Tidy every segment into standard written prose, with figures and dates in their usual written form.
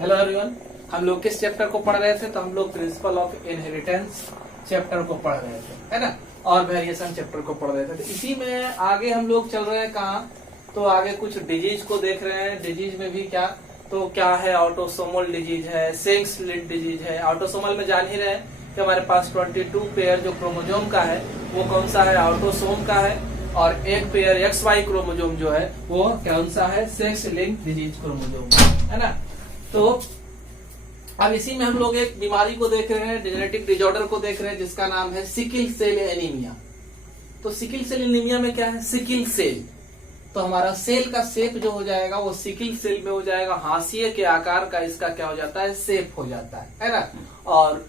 Hello everyone, हम लोग किस चैप्टर को पढ़ रहे थे? तो हम लोग प्रिंसिपल ऑफ इनहेरिटेंस चैप्टर को पढ़ रहे थे, है ना। और वेरिएशन चैप्टर को पढ़ रहे थे। तो इसी में आगे हम लोग चल रहे हैं कहाँ? तो आगे कुछ डिजीज को देख रहे हैं। डिजीज में भी क्या है? ऑटोसोमल डिजीज है, सेक्स लिंक्ड डिजीज है। ऑटोसोमल में जान ही रहे हैं कि हमारे पास 22 पेयर जो क्रोमोजोम का है वो कौन सा है? ऑटोसोम का है। और एक पेयर XY क्रोमोजोम जो है वो कौन सा है? सेक्स लिंक्ड डिजीज क्रोमोजोम, है ना। तो अब इसी में हम लोग एक बीमारी को देख रहे हैं, जेनेटिक डिजॉर्डर को देख रहे हैं, जिसका नाम है सिकिल सेल एनीमिया। तो सिकिल सेल एनीमिया में क्या है? Sickle cell. तो हमारा सेल का शेप जो हो जाएगा वो सिकिल सेल में हो जाएगा। हाशिए के आकार का इसका क्या हो जाता है? शेप हो जाता है ना। और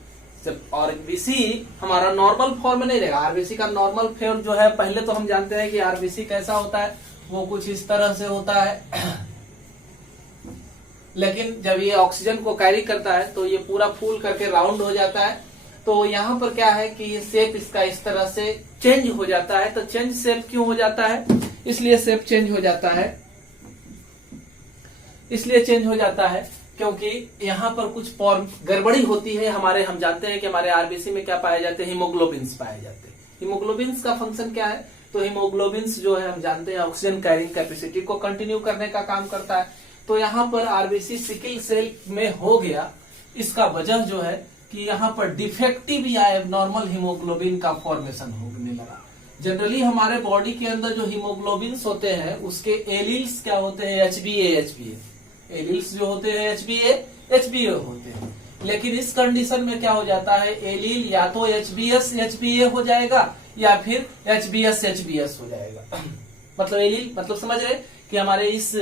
आरबीसी हमारा नॉर्मल फॉर्म में नहीं रहेगा। आरबीसी का नॉर्मल फॉर्म जो है, पहले तो हम जानते हैं कि आरबीसी कैसा होता है, वो कुछ इस तरह से होता है। लेकिन जब ये ऑक्सीजन को कैरी करता है तो ये पूरा फूल करके राउंड हो जाता है। तो यहाँ पर क्या है कि ये शेप इसका इस तरह से चेंज हो जाता है। तो चेंज शेप क्यों हो जाता है? इसलिए शेप चेंज हो जाता है, इसलिए चेंज हो जाता है क्योंकि यहाँ पर कुछ फॉर्म गड़बड़ी होती है। हम जानते हैं कि हमारे आरबीसी में क्या पाए जाते हैं? हीमोग्लोबिन्स पाए जाते हैं। हीमोग्लोबिन्स का फंक्शन क्या है? तो हीमोग्लोबिन्स जो है हम जानते हैं ऑक्सीजन कैरिंग कैपेसिटी को कंटिन्यू करने का काम करता है। तो यहाँ पर आरबीसी सिकिल सेल में हो गया। इसका वजह जो है कि यहाँ पर डिफेक्टिव या एबनॉर्मल हीमोग्लोबिन का फॉर्मेशन होने लगा। जनरली हमारे बॉडी के अंदर जो हीमोग्लोबिन्स होते हैं उसके एलील्स क्या होते हैं? HbA। एलील्स जो होते हैं HbA होते हैं। लेकिन इस कंडीशन में क्या हो जाता है? एलील या तो HbA हो जाएगा या फिर HbS हो जाएगा। मतलब एलील मतलब समझ रहे कि हमारे इस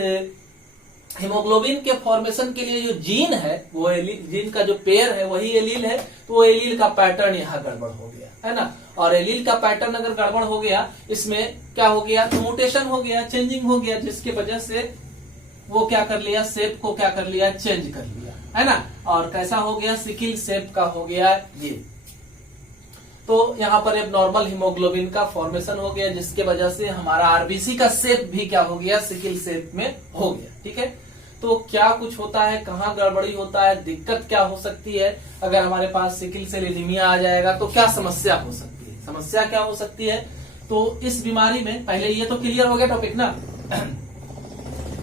हीमोग्लोबिन के फॉर्मेशन के लिए जो जीन है वो जीन का जो पेयर है वही एलील है। तो वो एलील का पैटर्न यहाँ गड़बड़ हो गया, है ना। और एलील का पैटर्न अगर गड़बड़ हो गया, इसमें क्या हो गया? तो म्यूटेशन हो गया, चेंजिंग हो गया, जिसके वजह से वो क्या कर लिया? शेप को क्या कर लिया? चेंज कर लिया, है ना। और कैसा हो गया? सिकिल शेप का हो गया ये। तो यहाँ पर एक नॉर्मल हीमोग्लोबिन का फॉर्मेशन हो गया, जिसके वजह से हमारा आरबीसी का शेप भी क्या हो गया? सिकिल शेप में हो गया। ठीक है। तो क्या कुछ होता है, कहाँ गड़बड़ी होता है, दिक्कत क्या हो सकती है? अगर हमारे पास सिकिल सेल एनीमिया आ जाएगा तो क्या समस्या हो सकती है? समस्या क्या हो सकती है? तो इस बीमारी में पहले ये तो क्लियर हो गया टॉपिक ना।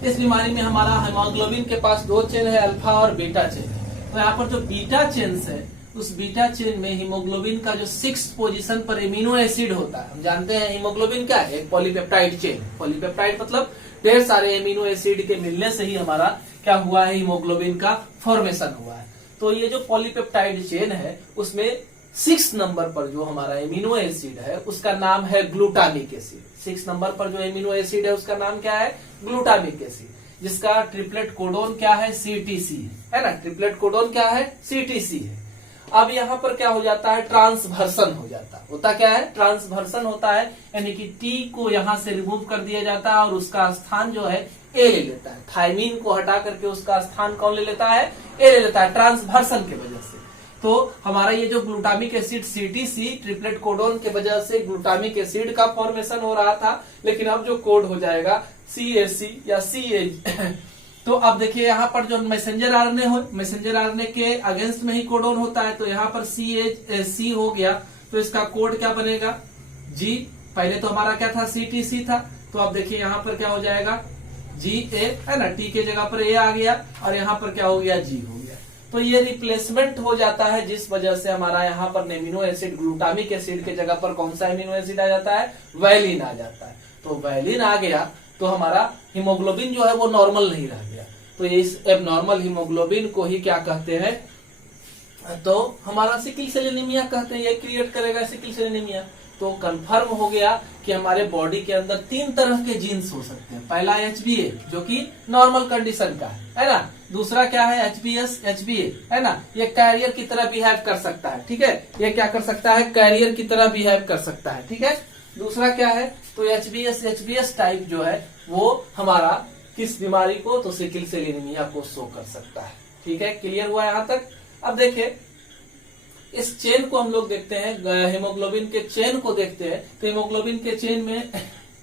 इस बीमारी में हमारा हीमोग्लोबिन के पास दो चेन है, अल्फा और बीटा चेन। तो यहाँ पर जो बीटा चेन है, उस बीटा चेन में हीमोग्लोबिन का जो 6th पोजीशन पर एमिनो एसिड होता है। हम जानते हैं हीमोग्लोबिन क्या है? एक पॉलीपेप्टाइड चेन। पॉलीपेप्टाइड मतलब ढेर सारे एमिनो एसिड के मिलने से ही हमारा क्या हुआ है? हीमोग्लोबिन का फॉर्मेशन हुआ है। तो ये जो पॉलीपेप्टाइड चेन है उसमें 6 नंबर पर जो हमारा एमिनो एसिड है उसका नाम है ग्लूटामिक एसिड। 6 नंबर पर जो एमिनो एसिड है उसका नाम क्या है? ग्लूटामिक एसिड, जिसका ट्रिपलेट कोडोन क्या है? CTC है ना। ट्रिपलेट कोडोन क्या है? CTC है। अब यहाँ पर क्या हो जाता है? ट्रांसवर्सन हो जाता है। होता क्या है? ट्रांसवर्सन होता है, यानी कि T को यहाँ से रिमूव कर दिया जाता है और उसका स्थान जो है A ले लेता है। थायमीन को हटा करके उसका स्थान कौन ले लेता है? A ले लेता है, ट्रांसवर्सन की वजह से। तो हमारा ये जो glutamic acid CTC triplet codon के वजह से ग्लूटामिक एसिड का फॉर्मेशन हो रहा था, लेकिन अब जो कोड हो जाएगा CAC या CA। तो अब देखिए यहाँ पर जो मैसेंजर आरएनए हो, मैसेंजर आरएनए के अगेंस्ट में ही कोडोन होता है। तो यहाँ पर CAC हो गया, तो इसका कोड क्या बनेगा? G। पहले तो हमारा क्या था? CTC था। तो अब देखिए यहाँ पर क्या हो जाएगा? GA, है ना। T के जगह पर A आ गया और यहाँ पर क्या हो गया? G हो गया। तो ये रिप्लेसमेंट हो जाता है, जिस वजह से हमारा यहाँ पर एमिनो एसिड ग्लूटामिक एसिड के जगह पर कौन सा एमिनो एसिड आ जाता है? वैलिन आ जाता है। तो वैलिन आ गया तो हमारा हीमोग्लोबिन जो है वो नॉर्मल नहीं रह गया। तो इस एबनॉर्मल हीमोग्लोबिन को ही क्या कहते हैं? तो हमारा सिकिल सेल एनीमिया कहते हैं। ये क्रिएट करेगा सिकिल सेल एनीमिया। तो कंफर्म हो गया कि हमारे बॉडी के अंदर 3 तरह के जीन्स हो सकते हैं। पहला HbA जो कि नॉर्मल कंडीशन का है ना। दूसरा क्या है? HbA, है ना। ये कैरियर की तरह बिहेव कर सकता है। ठीक है। ये क्या कर सकता है? कैरियर की तरह बिहेव कर सकता है। ठीक है। दूसरा क्या है? तो HbS टाइप जो है वो हमारा किस बीमारी को? तो सिकिल सेल एनीमिया को शो कर सकता है। ठीक है। क्लियर हुआ यहाँ तक? अब देखिए इस चेन को हम लोग देखते हैं, हीमोग्लोबिन के चेन को देखते हैं। तो हीमोग्लोबिन के चेन में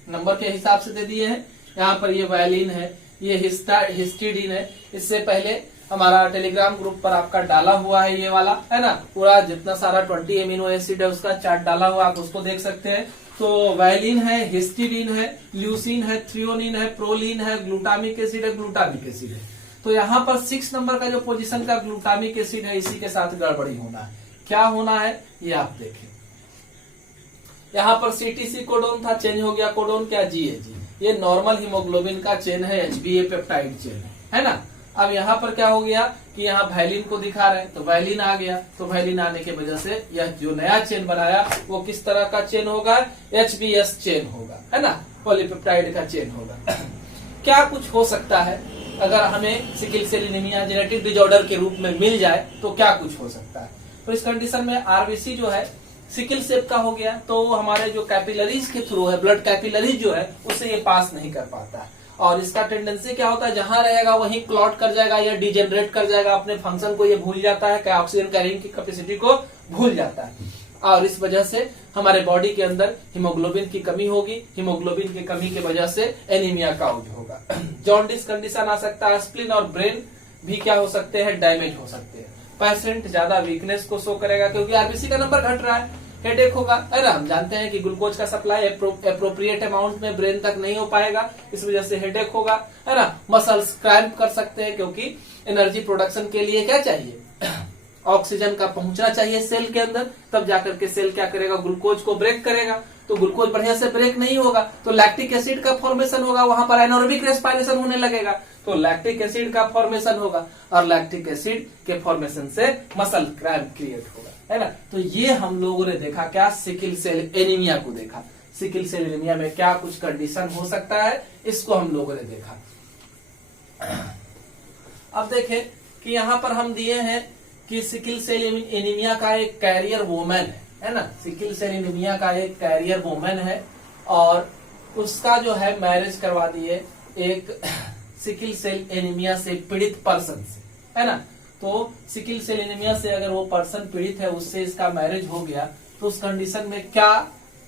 नंबर के हिसाब से दे दिए हैं। यहाँ पर ये वायलिन है, ये हिस्टीडीन है। इससे पहले हमारा टेलीग्राम ग्रुप पर आपका डाला हुआ है, ये वाला है ना, पूरा जितना सारा 20 एमिनो एसिड है उसका चार्ट डाला हुआ, आप उसको देख सकते हैं। तो वैलिन है, हिस्टीडीन है, ल्यूसीन है, थ्रियोनिन है, प्रोलीन है, ग्लूटामिक एसिड है, ग्लूटामिक एसिड है। तो यहाँ पर 6 नंबर का जो पोजीशन का ग्लूटामिक एसिड है, इसी के साथ गड़बड़ी होना है। क्या होना है ये आप देखें, यहाँ पर सीटीसी कोडोन था, चेंज हो गया कोडोन, क्या जीएजी, ये नॉर्मल हीमोग्लोबिन का चेन है, एचबीए पेप्टाइड चेन है ना। अब यहाँ पर क्या हो गया कि यहाँ वैलिन को दिखा रहे हैं, तो वैलिन आ गया, तो वैलिन आने की वजह से यह जो नया चेन बनाया वो किस तरह का चेन होगा, एचबीएस चेन होगा, है ना, पॉलीपेप्टाइड का चेन होगा। क्या कुछ हो सकता है अगर हमें sickle cell anaemia genetic disorder के रूप में मिल जाए, तो क्या कुछ हो सकता है। तो इस कंडीशन में आरबीसी जो है सिकिल सेप का हो गया, तो हमारे जो कैपिलरीज के थ्रू है, ब्लड कैपिलरीज जो है, उससे ये पास नहीं कर पाता है, और इसका टेंडेंसी क्या होता है, जहां रहेगा वहीं क्लॉट कर जाएगा या डिजेनरेट कर जाएगा, अपने फंक्शन को ये भूल जाता है, ऑक्सीजन कैरिंग की कैपेसिटी को भूल जाता है, और इस वजह से हमारे बॉडी के अंदर हीमोग्लोबिन की कमी होगी, हीमोग्लोबिन की कमी की वजह से एनीमिया काउज होगा। जॉन्डिस कंडीशन आ सकता है, स्प्लीन और ब्रेन भी क्या हो सकते हैं, डैमेज हो सकते हैं। पेशेंट ज्यादा वीकनेस को शो करेगा क्योंकि आरबीसी का नंबर घट रहा है, हेडेक होगा, है ना। हम जानते हैं कि ग्लूकोज का सप्लाई एप्रोप्रिएट अमाउंट में ब्रेन तक नहीं हो पाएगा, इस वजह से हेडेक होगा, है ना। मसल्स क्रैम्प कर सकते हैं क्योंकि एनर्जी प्रोडक्शन के लिए क्या चाहिए, ऑक्सीजन का पहुंचना चाहिए सेल के अंदर, तब जाकर के सेल क्या करेगा, ग्लूकोज को ब्रेक करेगा। तो ग्लूकोज बढ़िया से ब्रेक नहीं होगा तो लैक्टिक एसिड का फॉर्मेशन होगा, वहां पर एनोरेबिक रेस्पिरेशन होने लगेगा, तो लैक्टिक एसिड का फॉर्मेशन होगा, और लैक्टिक एसिड के फॉर्मेशन से मसल क्रैम्प क्रिएट होगा, है ना। तो ये हम लोगों ने देखा क्या, सिकिल सेल एनीमिया को देखा। सिकिल सेल एनीमिया में क्या कुछ कंडीशन हो सकता है, इसको हम लोगों ने देखा। अब देखें कि यहाँ पर हम दिए हैं कि सिकिल सेल एनीमिया का एक कैरियर वोमेन है ना, सिकिल सेल एनीमिया का एक कैरियर वोमेन है, और उसका जो है मैरिज करवा दिए एक सिकिल सेल एनीमिया से पीड़ित पर्सन से, है ना। तो सिकिल सेल एनीमिया से अगर वो पर्सन पीड़ित है, उससे इसका मैरिज हो गया, तो उस कंडीशन में क्या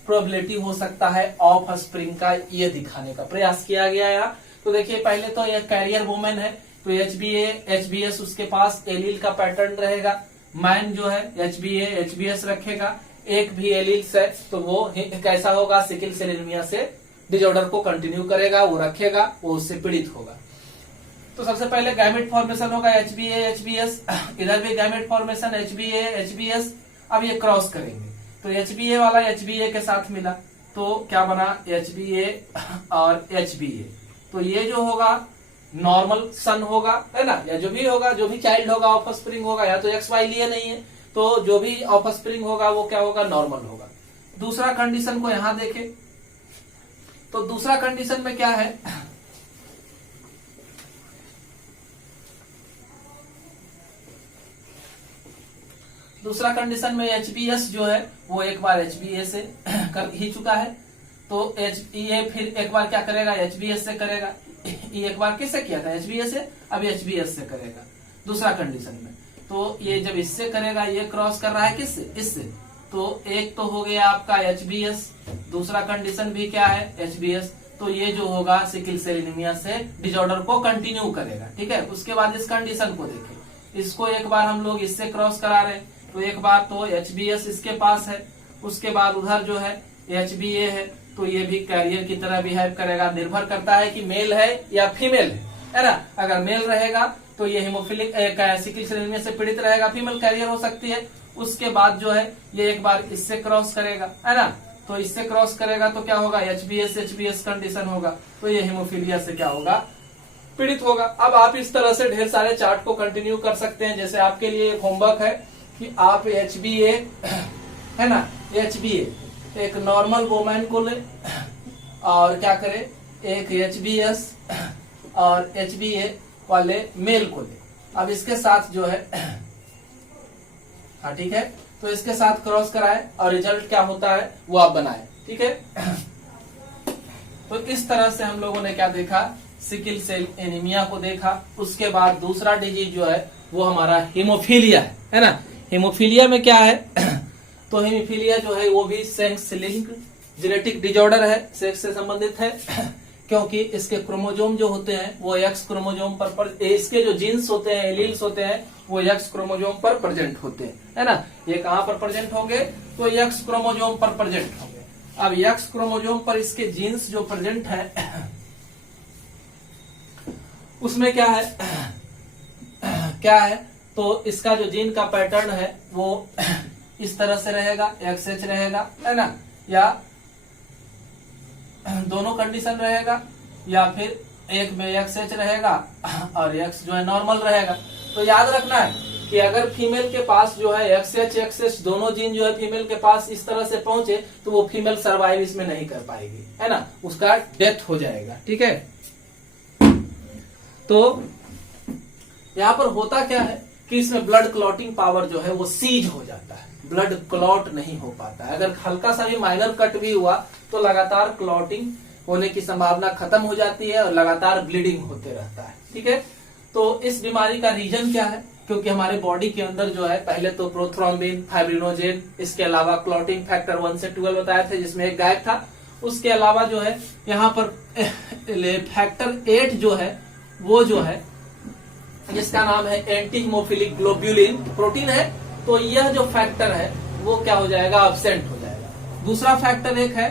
प्रोबेबिलिटी हो सकता है ऑफ स्प्रिंग का, ये दिखाने का प्रयास किया गया है। तो देखिए पहले तो यह कैरियर वुमेन है, तो एचबीएस उसके पास एलील का पैटर्न रहेगा, मैन जो है एचबीएस रखेगा, एक भी एलील से, तो वो कैसा होगा, सिकिल सेल एनीमिया से डिसऑर्डर को कंटिन्यू करेगा, वो रखेगा, वो उससे पीड़ित होगा। तो सबसे पहले गैमेट फॉर्मेशन होगा एचबीएस, इधर भी गैमेट फॉर्मेशन एचबीएस। अब ये क्रॉस करेंगे, तो एचबीए वाला एचबीए के साथ मिला, तो क्या बना, एचबीए और एचबीए। तो ये जो होगा नॉर्मल सन होगा, है ना, या जो भी होगा, जो भी चाइल्ड होगा ऑफ स्प्रिंग होगा, या तो एक्स वाई लिए नहीं है, तो जो भी ऑफ स्प्रिंग होगा वो क्या होगा, नॉर्मल होगा। दूसरा कंडीशन को यहां देखें, तो दूसरा कंडीशन में क्या है, दूसरा कंडीशन में एचबीएस जो है वो एक बार एचबीए से कर ही चुका है, तो ये फिर एक बार क्या करेगा, एचबीएस से करेगा। ये एक बार किससे किया था, एचबीएस से, अब एचबीएस से करेगा दूसरा कंडीशन में। तो ये जब इससे करेगा, ये क्रॉस कर रहा है किससे, इससे, तो एक तो हो गया आपका एचबीएस, दूसरा कंडीशन भी क्या है, एचबीएस। तो ये जो होगा सिकिल सेल एनीमिया से डिसऑर्डर को कंटिन्यू करेगा, ठीक है। उसके बाद इस कंडीशन को देखें, इसको एक बार हम लोग इससे क्रॉस करा रहे हैं, तो एक बार तो एचबीएस इसके पास है, उसके बाद उधर जो है एचबीए है, तो ये भी कैरियर की तरह बिहेव करेगा। निर्भर करता है कि मेल है या फीमेल है ना। अगर मेल रहेगा तो ये हिमोफिलिक सिकिल सेल एनीमिया से पीड़ित रहेगा, फीमेल कैरियर हो सकती है। उसके बाद जो है ये एक बार इससे क्रॉस करेगा, है ना, तो इससे क्रॉस करेगा तो क्या होगा, एचबीएस कंडीशन होगा, तो ये हिमोफीलिया से क्या होगा, पीड़ित होगा। अब आप इस तरह से ढेर सारे चार्ट को कंटिन्यू कर सकते हैं। जैसे आपके लिए एक होमवर्क है कि आप एचबीए है ना, एचबीए एक नॉर्मल वोमेन को ले और क्या करे, एक एचबीएस और एचबीए वाले मेल को ले। अब इसके साथ जो है हाँ ठीक है, तो इसके साथ क्रॉस कराए और रिजल्ट क्या होता है वो आप बनाए, ठीक है। तो इस तरह से हम लोगों ने क्या देखा, सिकिल सेल एनीमिया को देखा। उसके बाद दूसरा डिजीज जो है वो हमारा हीमोफीलिया है ना। हीमोफीलिया में क्या है तो हीमोफीलिया जो है वो भी सेक्स लिंक जेनेटिक डिसऑर्डर है, सेक्स से संबंधित है। क्योंकि इसके क्रोमोजोम जो होते हैं वो एक्स क्रोमोजोम पर इसके जो जीन्स होते हैं, एलील्स होते हैं, वो एक्स क्रोमोजोम पर प्रेजेंट होते हैं, है ना। ये कहां पर प्रेजेंट होंगे, तो एक्स क्रोमोजोम पर प्रेजेंट होंगे। अब एक्स क्रोमोजोम पर इसके जीन्स जो प्रेजेंट है उसमें क्या है, तो इसका जो जीन का पैटर्न है वो इस तरह से रहेगा, XH रहेगा, है ना, या दोनों कंडीशन रहेगा, या फिर एक में XH रहेगा और X जो है नॉर्मल रहेगा। तो याद रखना है कि अगर फीमेल के पास जो है XH दोनों जीन जो है फीमेल के पास इस तरह से पहुंचे तो वो फीमेल सर्वाइव इसमें नहीं कर पाएगी, है ना, उसका डेथ हो जाएगा। ठीक है, तो यहाँ पर होता क्या है कि इसमें ब्लड क्लॉटिंग पावर जो है वो सीज हो जाता है, ब्लड क्लॉट नहीं हो पाता है। अगर हल्का सा भी माइनर कट भी हुआ तो लगातार क्लॉटिंग होने की संभावना खत्म हो जाती है और लगातार ब्लीडिंग होते रहता है। ठीक है, तो इस बीमारी का रीजन क्या है, क्योंकि हमारे बॉडी के अंदर जो है पहले तो प्रोथ्रोम्बिन, फाइब्रिनोजेन, इसके अलावा क्लॉटिंग फैक्टर 1 से 12 बताए थे जिसमें एक गायब था। उसके अलावा जो है यहाँ पर फैक्टर 8 जो है वो जो है जिसका नाम है एंटी हीमोफिलिक ग्लोब्यूलिन प्रोटीन है, तो यह जो फैक्टर है वो क्या हो जाएगा, अब्सेंट हो जाएगा। दूसरा फैक्टर एक है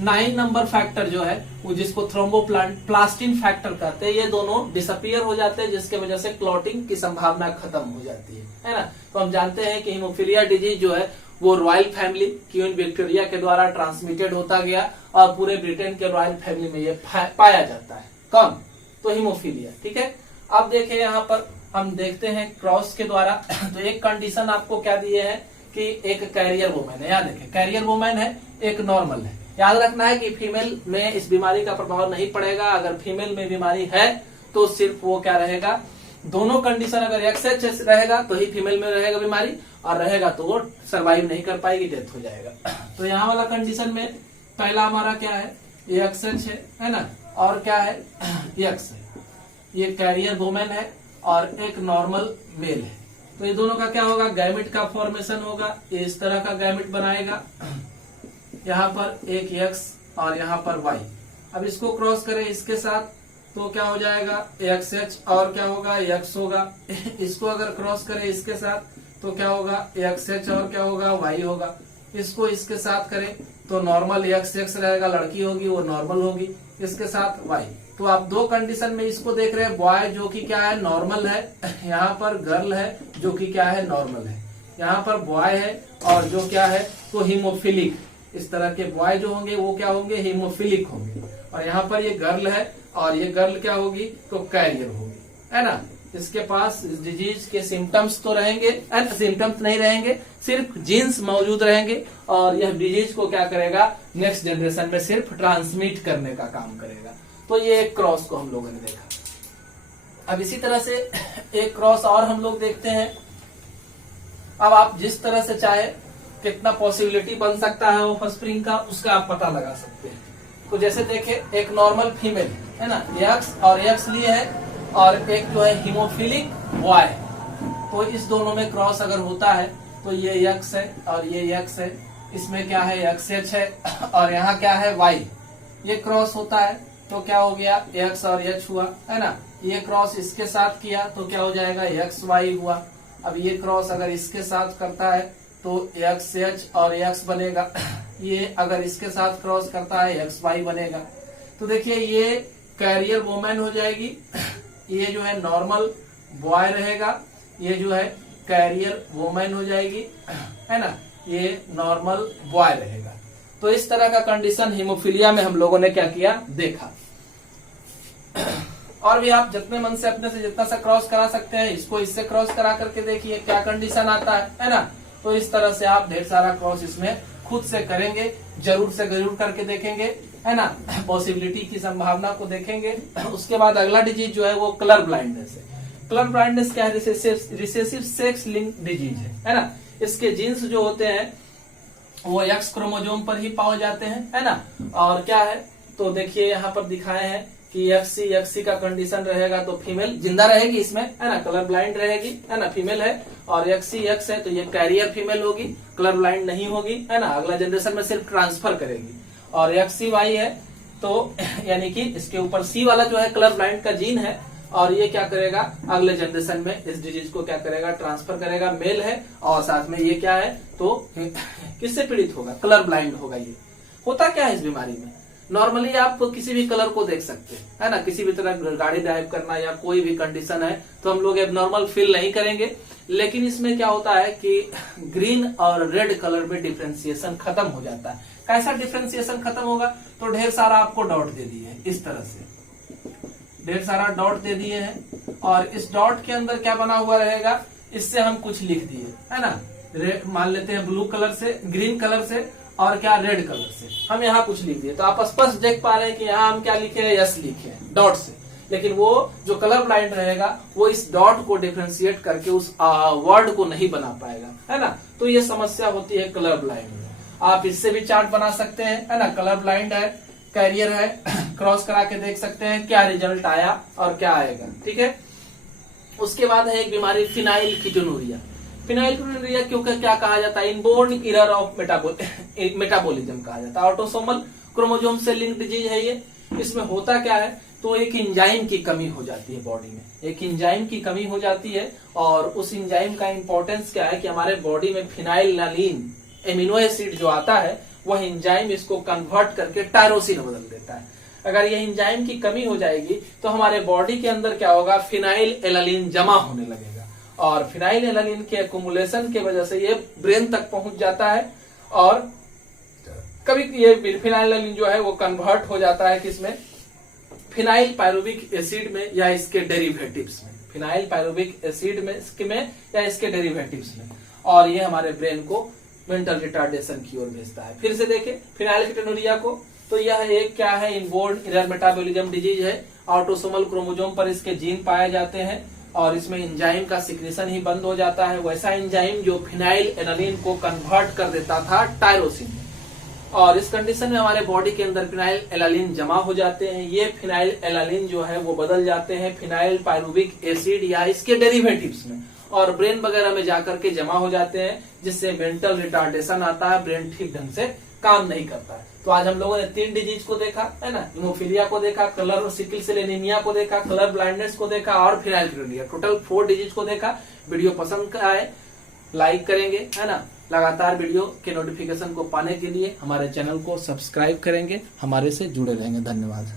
9 नंबर फैक्टर जो है वो जिसको थ्रोम्बोप्लास्टिन फैक्टर कहते हैं, ये दोनों डिसअपियर हो जाते हैं जिसके वजह से क्लॉटिंग की संभावना खत्म हो जाती है ना। तो हम जानते हैं कि हीमोफीलिया डिजीज जो है वो रॉयल फैमिली क्वीन विक्टोरिया के द्वारा ट्रांसमिटेड होता गया और पूरे ब्रिटेन के रॉयल फैमिली में ये पाया जाता है। कौन, तो हीमोफीलिया। ठीक है, अब देखें यहाँ पर हम देखते हैं क्रॉस के द्वारा तो एक कंडीशन आपको क्या दिए है कि एक कैरियर वुमेन है, याद रखें कैरियर वुमेन है, एक नॉर्मल है। याद रखना है कि फीमेल में इस बीमारी का प्रभाव नहीं पड़ेगा। अगर फीमेल में बीमारी है तो सिर्फ वो क्या रहेगा, दोनों कंडीशन अगर XH रहेगा तो ही फीमेल में रहेगा बीमारी, और रहेगा तो वो सर्वाइव नहीं कर पाएगी, डेथ हो जाएगा। तो यहाँ वाला कंडीशन में पहला हमारा क्या है, ये XH है ना, और क्या है X है, ये कैरियर वुमेन है और एक नॉर्मल मेल है। तो ये दोनों का क्या होगा, गैमेट का फॉर्मेशन होगा, ये इस तरह का गैमेट बनाएगा, यहाँ पर एक X और यहाँ पर Y। अब इसको क्रॉस करें इसके साथ तो क्या हो जाएगा, XH और क्या होगा, X होगा। इसको अगर क्रॉस करें इसके साथ तो क्या होगा, XH और क्या होगा, Y होगा। इसको इसके साथ करें तो नॉर्मल XX रहेगा, लड़की होगी वो नॉर्मल होगी, इसके साथ Y। तो आप दो कंडीशन में इसको देख रहे हैं, बॉय जो कि क्या है नॉर्मल है, यहाँ पर गर्ल है जो कि क्या है नॉर्मल है, यहाँ पर बॉय है और जो क्या है तो हीमोफिलिक। इस तरह के बॉय जो होंगे वो क्या होंगे, हीमोफिलिक होंगे, और यहाँ पर ये गर्ल है और ये गर्ल क्या होगी, तो कैरियर होगी, है ना। इसके पास इस डिजीज के सिम्टम्स तो रहेंगे, सिम्टम्स नहीं रहेंगे, सिर्फ जीन्स मौजूद रहेंगे, और यह डिजीज को क्या करेगा, नेक्स्ट जनरेशन में सिर्फ ट्रांसमिट करने का काम करेगा। तो ये एक क्रॉस को हम लोगों ने देखा। अब इसी तरह से एक क्रॉस और हम लोग देखते हैं। अब आप जिस तरह से चाहे कितना पॉसिबिलिटी बन सकता है ऑफस्प्रिंग का, उसका आप पता लगा सकते हैं। तो जैसे देखे एक नॉर्मल फीमेल है ना, X और X लिए है, और एक जो है हीमोफिलिक Y। तो इस दोनों में क्रॉस अगर होता है तो ये X है और ये X है, इसमें क्या है XH है और यहाँ क्या है Y। ये क्रॉस होता है तो क्या हो गया, X और H हुआ, है ना। ये क्रॉस इसके साथ किया तो क्या हो जाएगा, XY हुआ। अब ये क्रॉस अगर इसके साथ करता है तो XH और X बनेगा, ये अगर इसके साथ क्रॉस करता है XY बनेगा। तो देखिए ये कैरियर वुमेन हो जाएगी, ये जो है नॉर्मल बॉय रहेगा, ये जो है कैरियर वुमेन हो जाएगी, है ना, ये नॉर्मल बॉय रहेगा। तो इस तरह का कंडीशन हीमोफीलिया में हम लोगों ने क्या किया, देखा। और भी आप जितने मन से अपने से जितना सा क्रॉस करा सकते हैं, इसको इससे क्रॉस करा करके देखिए क्या कंडीशन आता है ना। तो इस तरह से आप ढेर सारा क्रॉस इसमें खुद से करेंगे, जरूर से जरूर करके देखेंगे, है ना, पॉसिबिलिटी की संभावना को देखेंगे। उसके बाद अगला डिजीज जो है वो कलर ब्लाइंडनेस है। कलर ब्लाइंडनेस क्या है, रिसेसिव सेक्स लिंक डिजीज है ना। इसके जीन्स जो होते हैं वो X क्रोमोजोम पर ही पाए जाते हैं, है ना। और क्या है तो देखिए यहाँ पर दिखाए हैं कि XC का कंडीशन रहेगा तो फीमेल जिंदा रहेगी इसमें, है ना, कलर ब्लाइंड रहेगी, है ना, फीमेल है। और XC है तो ये कैरियर फीमेल होगी, कलर ब्लाइंड नहीं होगी, है ना, अगला जनरेशन में सिर्फ ट्रांसफर करेगी। और XCY है तो यानी कि इसके ऊपर सी वाला जो है कलर ब्लाइंड का जीन है, और ये क्या करेगा अगले जनरेशन में इस डिजीज को क्या करेगा ट्रांसफर करेगा, मेल है, और साथ में ये क्या है तो किससे पीड़ित होगा, कलर ब्लाइंड होगा। ये होता क्या है इस बीमारी में, नॉर्मली आप किसी भी कलर को देख सकते हैं, है ना, किसी भी तरह गाड़ी ड्राइव करना या कोई भी कंडीशन है तो हम लोग एबनॉर्मल फील नहीं करेंगे, लेकिन इसमें क्या होता है कि ग्रीन और रेड कलर में डिफ्रेंसिएशन खत्म हो जाता है। कैसा डिफ्रेंसिएशन खत्म होगा, तो ढेर सारा आपको डॉट दे दिए है, इस तरह से ढेर सारा डॉट दे दिए हैं, और इस डॉट के अंदर क्या बना हुआ रहेगा, इससे हम कुछ लिख दिए, है ना, मान लेते हैं ब्लू कलर से, ग्रीन कलर से, और क्या रेड कलर से हम यहाँ कुछ लिख दिए, तो आप स्पष्ट देख पा रहे हैं कि यहाँ हम क्या लिखे हैं, यस लिखे हैं डॉट से, लेकिन वो जो कलर ब्लाइंड रहेगा वो इस डॉट को डिफ्रेंशिएट करके उस वर्ड को नहीं बना पाएगा, है ना। तो ये समस्या होती है कलर ब्लाइंड में। आप इससे भी चार्ट बना सकते हैं, है ना, कलर ब्लाइंड है, कैरियर है, क्रॉस करा के देख सकते हैं क्या रिजल्ट आया और क्या आएगा, ठीक है। उसके बाद है एक बीमारी फिनाइल कीटोनुरिया। फिनाइल कीटोनुरिया क्योंकि क्या कहा जाता है, इनबोर्न एरर ऑफ मेटाबॉलिज्म कहा जाता है, ऑटोसोमल क्रोमोसोम से लिंक्ड डिजीज है ये। इसमें होता क्या है, तो एक एंजाइम की कमी हो जाती है बॉडी में, एक एंजाइम की कमी हो जाती है, और उस एंजाइम का इंपॉर्टेंस क्या है कि हमारे बॉडी में फिनाइललानीन एमिनो एसिड जो आता है वह एंजाइम इसको कन्वर्ट करके टायरोसिन बदल देता है। अगर ये एंजाइम की कमी हो जाएगी तो हमारे बॉडी के अंदर क्या होगा, फिनाइल एलानिन जमा होने लगेगा, और फिनाइल एलानिन के एक्युमुलेशन की वजह से ये ब्रेन तक पहुंच जाता है, और कभी ये फिनाइल एलानिन जो है वो कन्वर्ट हो जाता है किसमें, फिनाइल पायरुविक एसिड में या इसके डेरिवेटिव्स में, फिनाइल पायरुविक एसिड में या इसके डेरिवेटिव्स में, और ये हमारे ब्रेन को मेंटल रिटार्डेशन की ओर भेजता है। फिर से देखें फिनाइल कीटोनुरिया को, तो यह एक क्या है, इनबोर्न एरर मेटाबॉलिज्म डिजीज है, ऑटोसोमल क्रोमोसोम पर इसके जीन पाए जाते हैं, और इसमें एंजाइम का सिक्रेशन ही बंद हो जाता है, वैसा एंजाइम जो फिनाइल एलानिन को कन्वर्ट कर देता था टायरोसिन में, और इस कंडीशन में हमारे बॉडी के अंदर फिनाइल एलानिन जमा हो जाते हैं। ये फिनाइल एलानिन जो है वो बदल जाते हैं फिनाइल पायरुविक एसिड या इसके डेरिवेटिव्स में, और ब्रेन वगैरह में जाकर के जमा हो जाते हैं, जिससे मेंटल रिटार्डेशन आता है, ब्रेन ठीक ढंग से काम नहीं करता है। तो आज हम लोगों ने 3 डिजीज को देखा, है ना, हीमोफीलिया को देखा, कलर और सिकल सेल एनीमिया को देखा, कलर ब्लाइंडनेस को देखा, और फिनाइल कीटोनुरिया, टोटल 4 डिजीज को देखा। वीडियो पसंद आए लाइक करेंगे, है ना, लगातार वीडियो के नोटिफिकेशन को पाने के लिए हमारे चैनल को सब्सक्राइब करेंगे, हमारे से जुड़े रहेंगे। धन्यवाद।